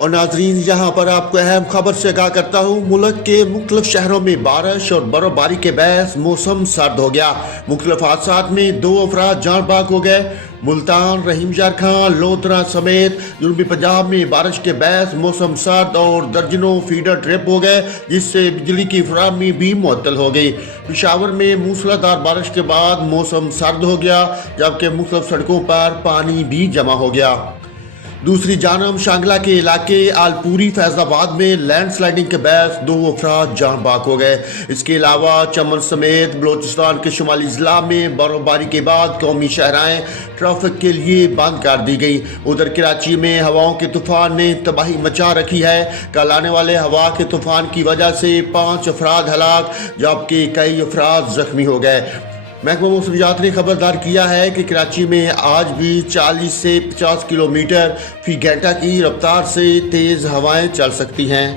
اور ناظرین یہاں پر آپ کو اہم خبر سے آگاہ کرتا ہوں، ملک کے مختلف شہروں میں بارش اور برف باری کے باعث موسم سرد ہو گیا۔ مختلف حادثات میں 2 افراد جان بحق ہو گئے۔ ملتان، رحیم یار خان، لودھرا سمیت جنوبی پنجاب میں بارش کے باعث موسم سرد اور درجنوں فیڈر ٹرپ ہو گئے، جس سے بجلی کی فراہمی بھی معطل ہو گئی۔ پشاور میں موسلادھار بارش کے بعد موسم سرد ہو گیا، جبکہ مختلف سڑکوں پر پانی بھی جمع ہو گیا۔ دوسری جانب شانگلہ کے علاقے آلپوری فیض آباد میں لینڈ سلائیڈنگ کے باعث 2 افراد جان بحق ہو گئے۔ اس کے علاوہ چمن سمیت بلوچستان کے شمالی اضلاع میں برف باری کے بعد قومی شاہراہیں ٹریفک کے لیے بند کر دی گئی۔ ادھر کراچی میں ہواؤں کے طوفان نے تباہی مچا رکھی ہے۔ کل آنے والے ہوا کے طوفان کی وجہ سے 5 افراد ہلاک جبکہ کئی افراد زخمی ہو گئے۔ محکمہ موسمیات نے خبردار کیا ہے کہ کراچی میں آج بھی 40 سے 50 کلومیٹر فی گھنٹہ کی رفتار سے تیز ہوائیں چل سکتی ہیں۔